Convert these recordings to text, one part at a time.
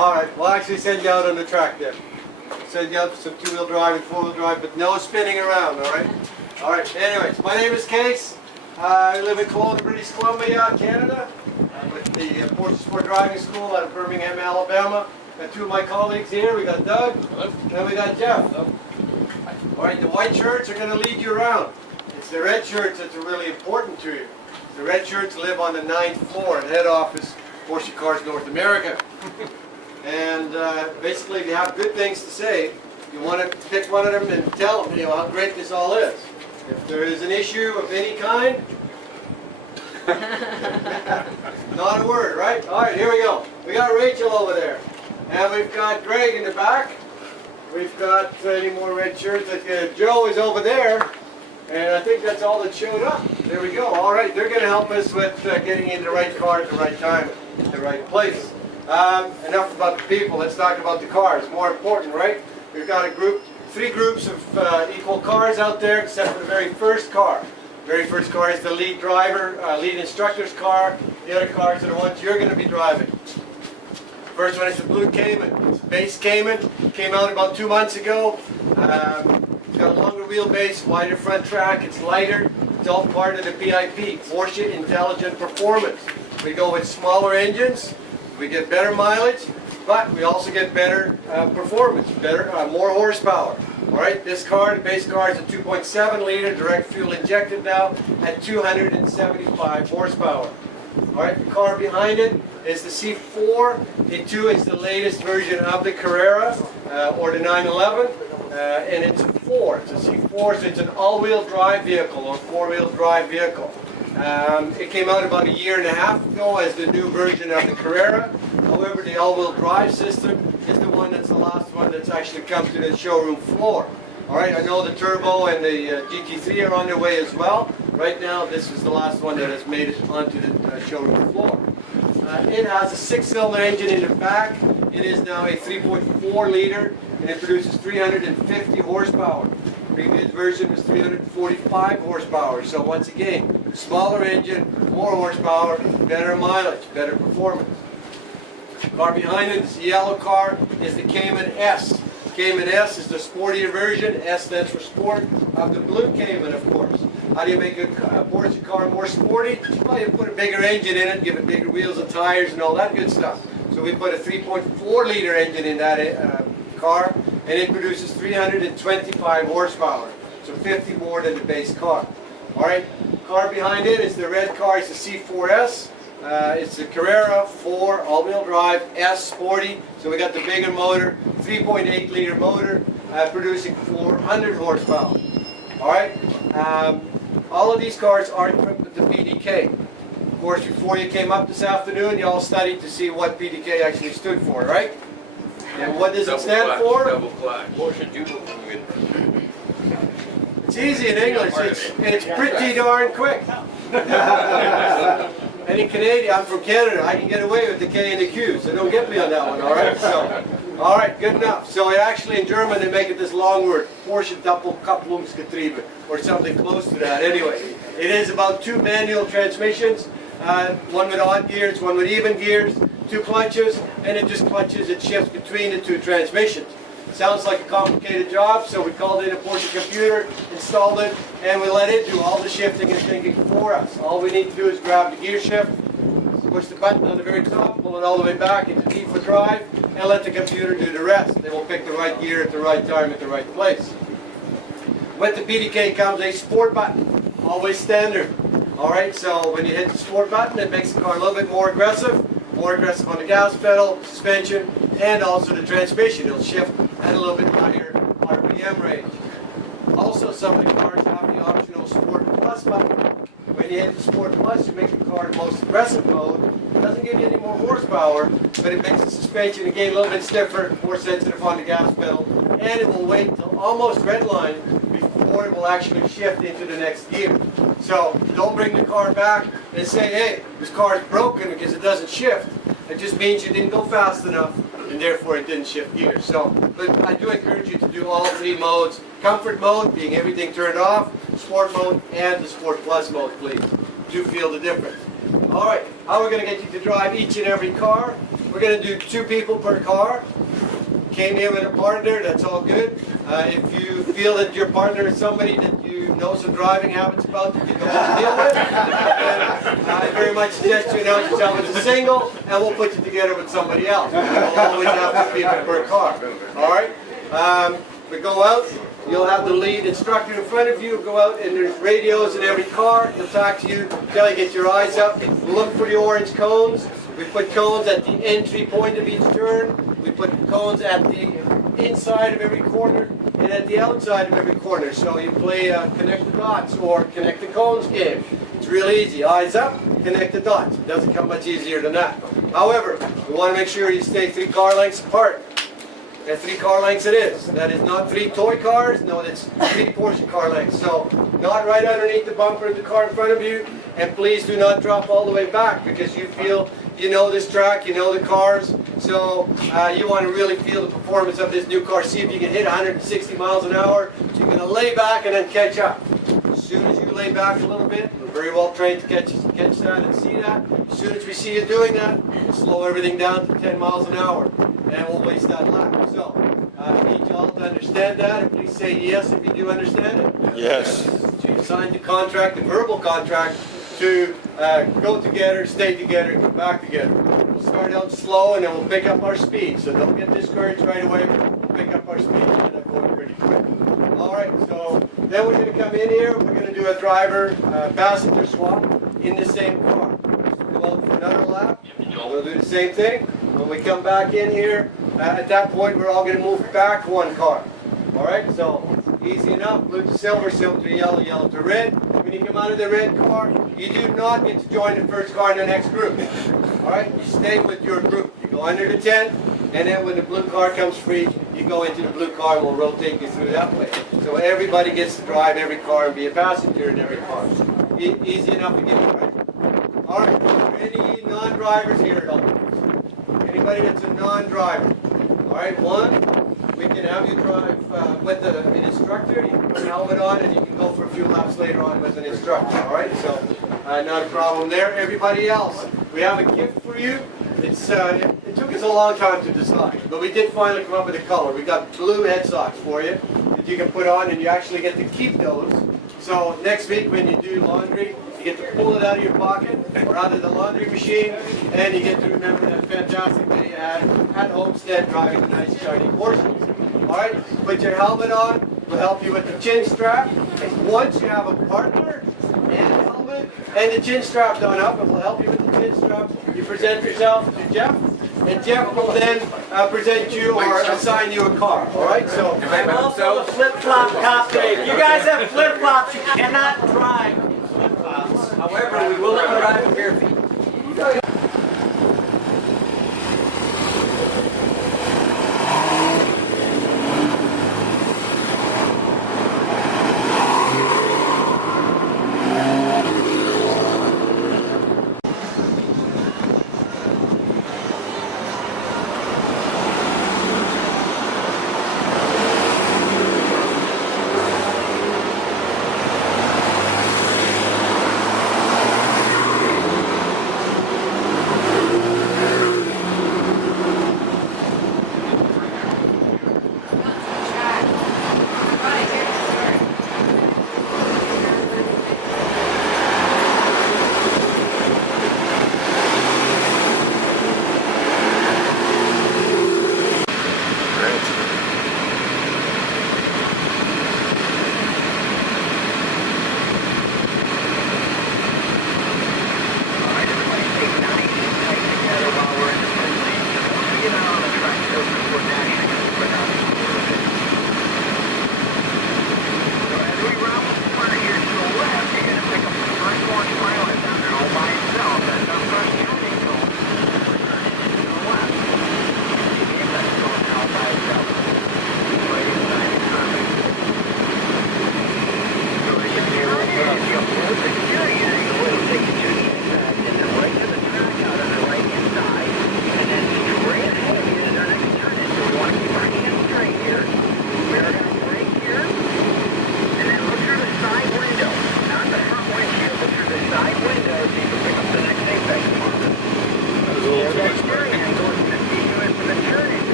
All right, we'll actually send you out on the track then. Send you out some two-wheel drive and four-wheel drive, but no spinning around, all right? All right, anyways, my name is Case. I live in Kelowna, British Columbia, Canada. I'm with the Porsche Sport Driving School out of Birmingham, Alabama. Got two of my colleagues here. We got Doug. Hello. And we got Jeff. Hello. All right, the white shirts are going to lead you around. It's the red shirts that's really important to you. The red shirts live on the 9th floor at head office, Porsche Cars North America. And basically, if you have good things to say, you want to pick one of them and tell them, how great this all is. If there is an issue of any kind, not a word, right? All right, here we go. We got Rachel over there. And we've got Greg in the back. We've got any more red shirts. Joe is over there. And I think that's all that showed up. There we go. All right, they're going to help us with getting in the right car at the right time, at the right place. Enough about the people. Let's talk about the cars. More important, right? We've got a group, three groups of equal cars out there, except for the very first car. The very first car is the lead driver, lead instructor's car. The other cars are the ones you're going to be driving. First one is the blue Cayman. It's a base Cayman. Came out about 2 months ago. It's got a longer wheelbase, wider front track. It's lighter. It's all part of the PIP, Porsche Intelligent Performance. We go with smaller engines. We get better mileage, but we also get better performance, more horsepower. All right, this car, the base car, is a 2.7 liter direct fuel injected now at 275 horsepower. All right, the car behind it is the C4. The 2 is the latest version of the Carrera or the 911, and it's a 4. It's a C4, so it's an all-wheel drive vehicle or four-wheel drive vehicle. It came out about 1.5 years ago as the new version of the Carrera. However, the all-wheel drive system is the one that's the last one that's actually come to the showroom floor. All right, I know the Turbo and the GT3 are on their way as well. Right now, this is the last one that has made it onto the showroom floor. It has a 6-cylinder engine in the back. It is now a 3.4 liter, and it produces 350 horsepower. Previous version was 345 horsepower. So once again, smaller engine, more horsepower, better mileage, better performance. The car behind it, this yellow car, is the Cayman S. Cayman S is the sportier version. S stands for sport of the blue Cayman, of course. How do you make a Porsche car more sporty? Well, you put a bigger engine in it, give it bigger wheels and tires and all that good stuff. So we put a 3.4 liter engine in that car, and it produces 325 horsepower, so 50 more than the base car. All right, car behind it is the red car. It's the C4S. It's the Carrera 4 all-wheel drive S Sporty. So we got the bigger motor, 3.8 liter motor, producing 400 horsepower. All right, all of these cars are equipped with the PDK. Of course, before you came up this afternoon, you all studied to see what PDK actually stood for, right? And what does it stand for? Double clutch. Porsche Double. It's easy in English. It's pretty darn quick. And in Canadian, I'm from Canada. I can get away with the K and the Q, so don't get me on that one. All right. So, all right, good enough. So actually in German they make it this long word, Porsche Doppelkupplungsgetriebe, or something close to that. Anyway, it is about 2 manual transmissions. One with odd gears, one with even gears, 2 clutches, and it just clutches, it shifts between the 2 transmissions. It sounds like a complicated job, so we called in a Porsche computer, installed it, and we let it do all the shifting and thinking for us. All we need to do is grab the gear shift, push the button on the very top, pull it all the way back into D for drive, and let the computer do the rest. They will pick the right gear at the right time at the right place. With the PDK comes a sport button, always standard. Alright, so when you hit the sport button, it makes the car a little bit more aggressive on the gas pedal, suspension, and also the transmission. It'll shift at a little bit higher RPM range. Also, some of the cars have the optional Sport Plus button. When you hit the Sport Plus, you make the car in most aggressive mode. It doesn't give you any more horsepower, but it makes the suspension again a little bit stiffer, more sensitive on the gas pedal, and it will wait until almost redline before it will actually shift into the next gear. So don't bring the car back and say, hey, this car is broken because it doesn't shift. It just means you didn't go fast enough, and therefore it didn't shift gears. So, but I do encourage you to do all 3 modes. Comfort mode, being everything turned off, Sport mode, and the Sport Plus mode, please. Do feel the difference. All right, how we're going to get you to drive each and every car We're going to do 2 people per car. Came here with a partner, that's all good. If you feel that your partner is somebody that you know some driving habits about that you don't want to deal with, then I very much suggest you announce yourself as a single, and we'll put you together with somebody else. We'll always have 2 people per car. All right? We go out. You'll have the lead instructor in front of you. Go out, and there's radios in every car. He'll talk to you until you get your eyes up. Look for the orange cones. We put cones at the entry point of each turn. We put cones at the inside of every corner and at the outside of every corner. So you play connect the dots or connect the cones game. It's real easy. Eyes up, connect the dots. It doesn't come much easier than that. However, we want to make sure you stay 3 car lengths apart. And 3 car lengths it is. That is not 3 toy cars. No, that's 3 Porsche car lengths. So not right underneath the bumper of the car in front of you. And please do not drop all the way back because you feel you know this track, you know the cars. So you want to really feel the performance of this new car. See if you can hit 160 miles an hour. So you're going to lay back and then catch up. As soon as you lay back a little bit, we're very well trained to catch that and see that. As soon as we see you doing that, we'll slow everything down to 10 miles an hour. And we'll waste that lap. So, I need you all to understand that, and please say yes if you do understand it. Yes. You signed the contract, the verbal contract, to go together, stay together, and come back together. We'll start out slow, and then we'll pick up our speed. So don't get discouraged right away. We'll pick up our speed and end up going pretty quick. All right, so then we're going to come in here. We're going to do a driver-passenger swap in the same car. So we'll go out for another lap. We'll do the same thing. When we come back in here, at that point, we're all going to move back 1 car. All right, so easy enough. Blue to silver, silver to yellow, yellow to red. When you come out of the red car, you do not get to join the first car in the next group. All right, you stay with your group. You go under the tent, and then when the blue car comes free, you go into the blue car, and we'll rotate you through that way. So everybody gets to drive every car and be a passenger in every car. Easy enough to get it, right? All right, are there any non-drivers here at all? Anybody that's a non-driver? All right, 1, we can have you drive with an instructor. You can put a helmet on and you can go for a few laps later on with an instructor. All right, so not a problem there. Everybody else, we have a gift for you. It took us a long time to decide, but we did finally come up with a color. We got blue head socks for you that you can put on, and you actually get to keep those. So next week when you do laundry, you get to pull it out of your pocket or out of the laundry machine, and you get to remember that fantastic day you had at Homestead driving the nice shiny Porsche. All right, put your helmet on. We'll help you with the chin strap. And once you have a partner and a helmet and the chin strap done up, and we'll help you with the chin strap, you present yourself to Jeff, and Jeff will then present you or assign you a car. All right, so I'm also a flip-flop cop. If you guys have flip-flops, you cannot drive flip-flops. However, we will let you drive with bare feet.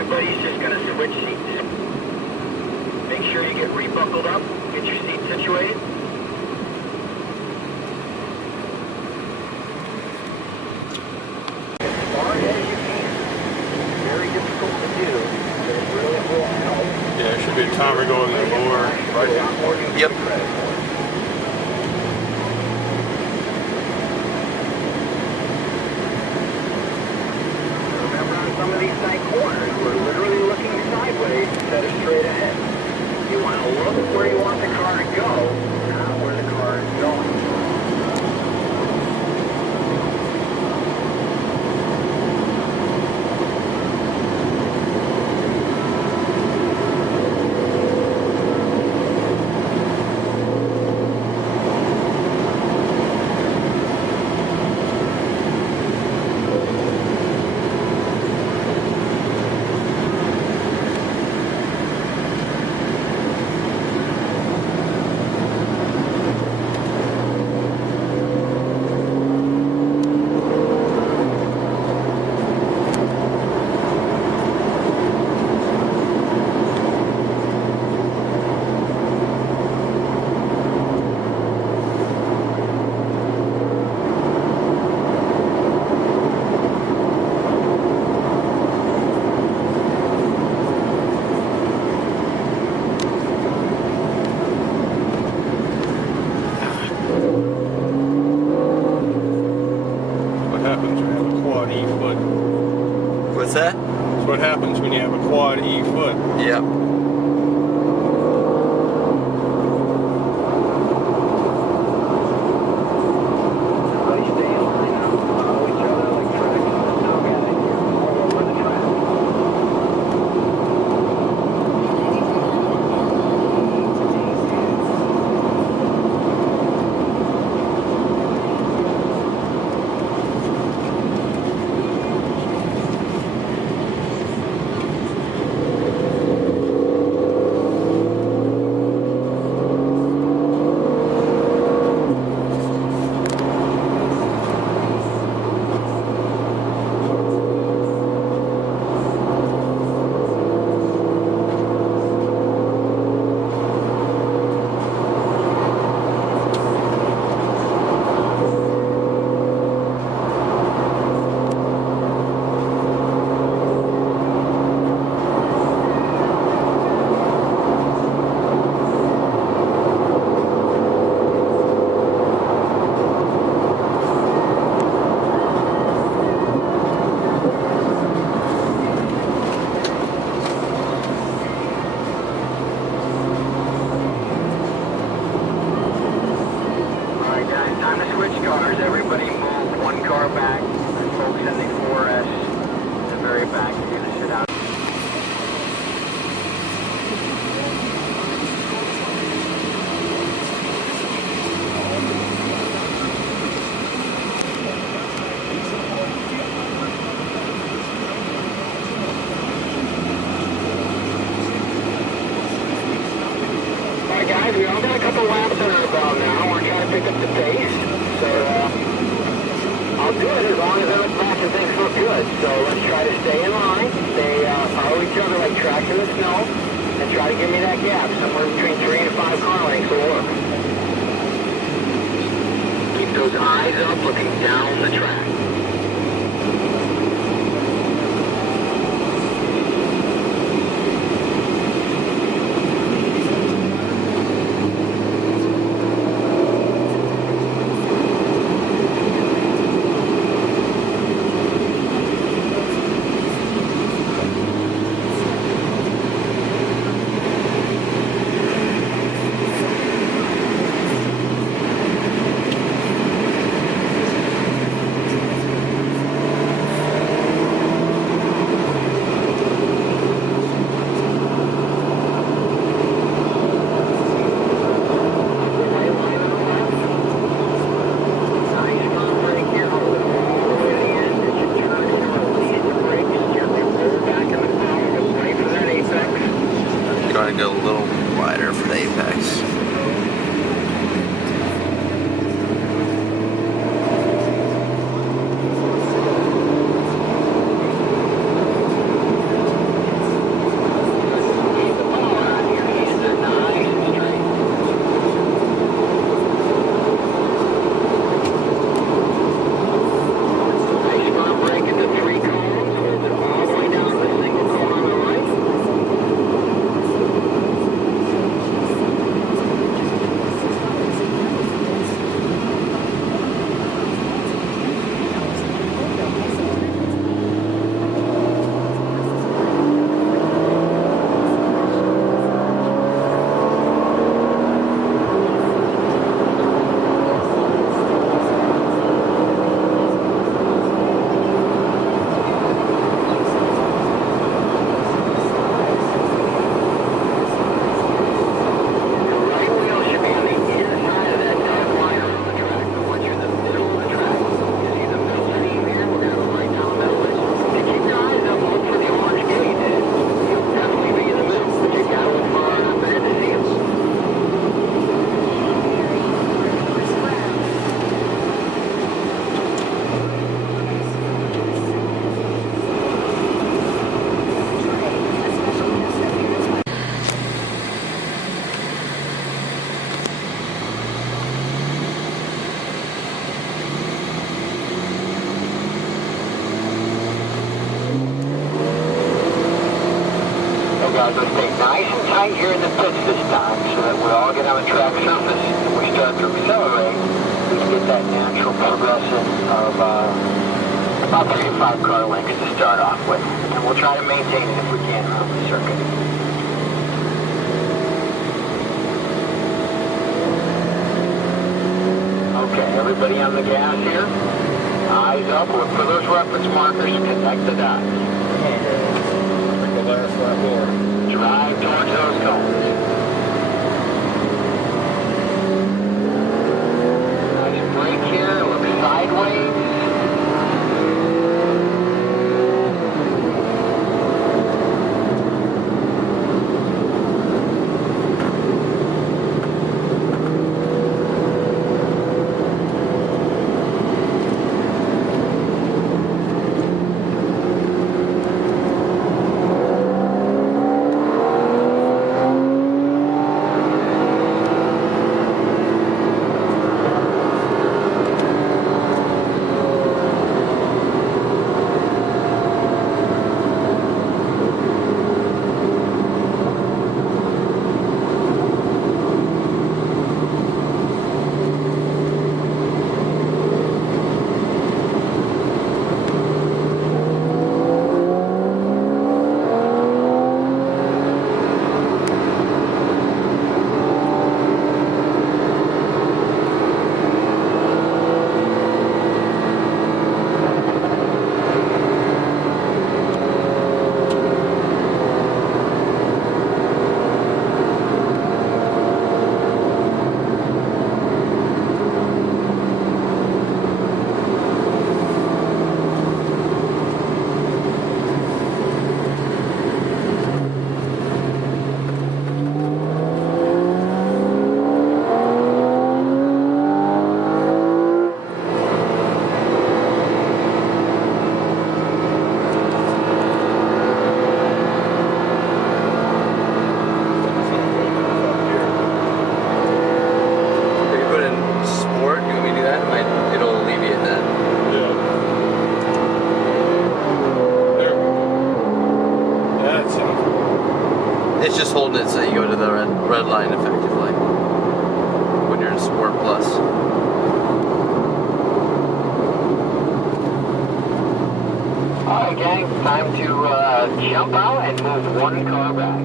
everybody's just going to switch seats. Make sure you get rebuckled up, get your seat situated. As far as you can. Very difficult to do, but it really will help. Yeah, there should be a timer going there more. Right. Yep. Remember, on some of these tight corners, we're literally looking sideways instead of straight ahead. You want to look where you want the car to go, not where the car is going. What's that? That's what happens when you have a quad E foot. Yep. Everybody stay in line now. Follow each other like tracks on the snow guy. All over the track. Everybody move one car back. Folks in the 4S, in the very back, you're going to sit out. Alright guys, we all got a couple laps under our belt now. We're trying to pick up the pace. So, I'll do it as long as I'm matching things look good. So let's try to stay in line, follow each other like tracks in the snow, and try to give me that gap. Somewhere between 3 and 5 car lengths will work. Keep those eyes up, looking down the track. Go a little wider for the apex. Okay, guys, let's stay nice and tight here in the pits this time so that we all get on the track surface. If we start to accelerate, we can get that natural progression of about 3 to 5 car lengths to start off with. And we'll try to maintain it if we can around the circuit. Okay, everybody on the gas here. Eyes up, look for those reference markers, connect the dots. Drive towards those cones. Nice brake here, look sideways. It's just holding it so you go to the red line effectively when you're in Sport Plus. Alright gang, time to jump out and move one car back.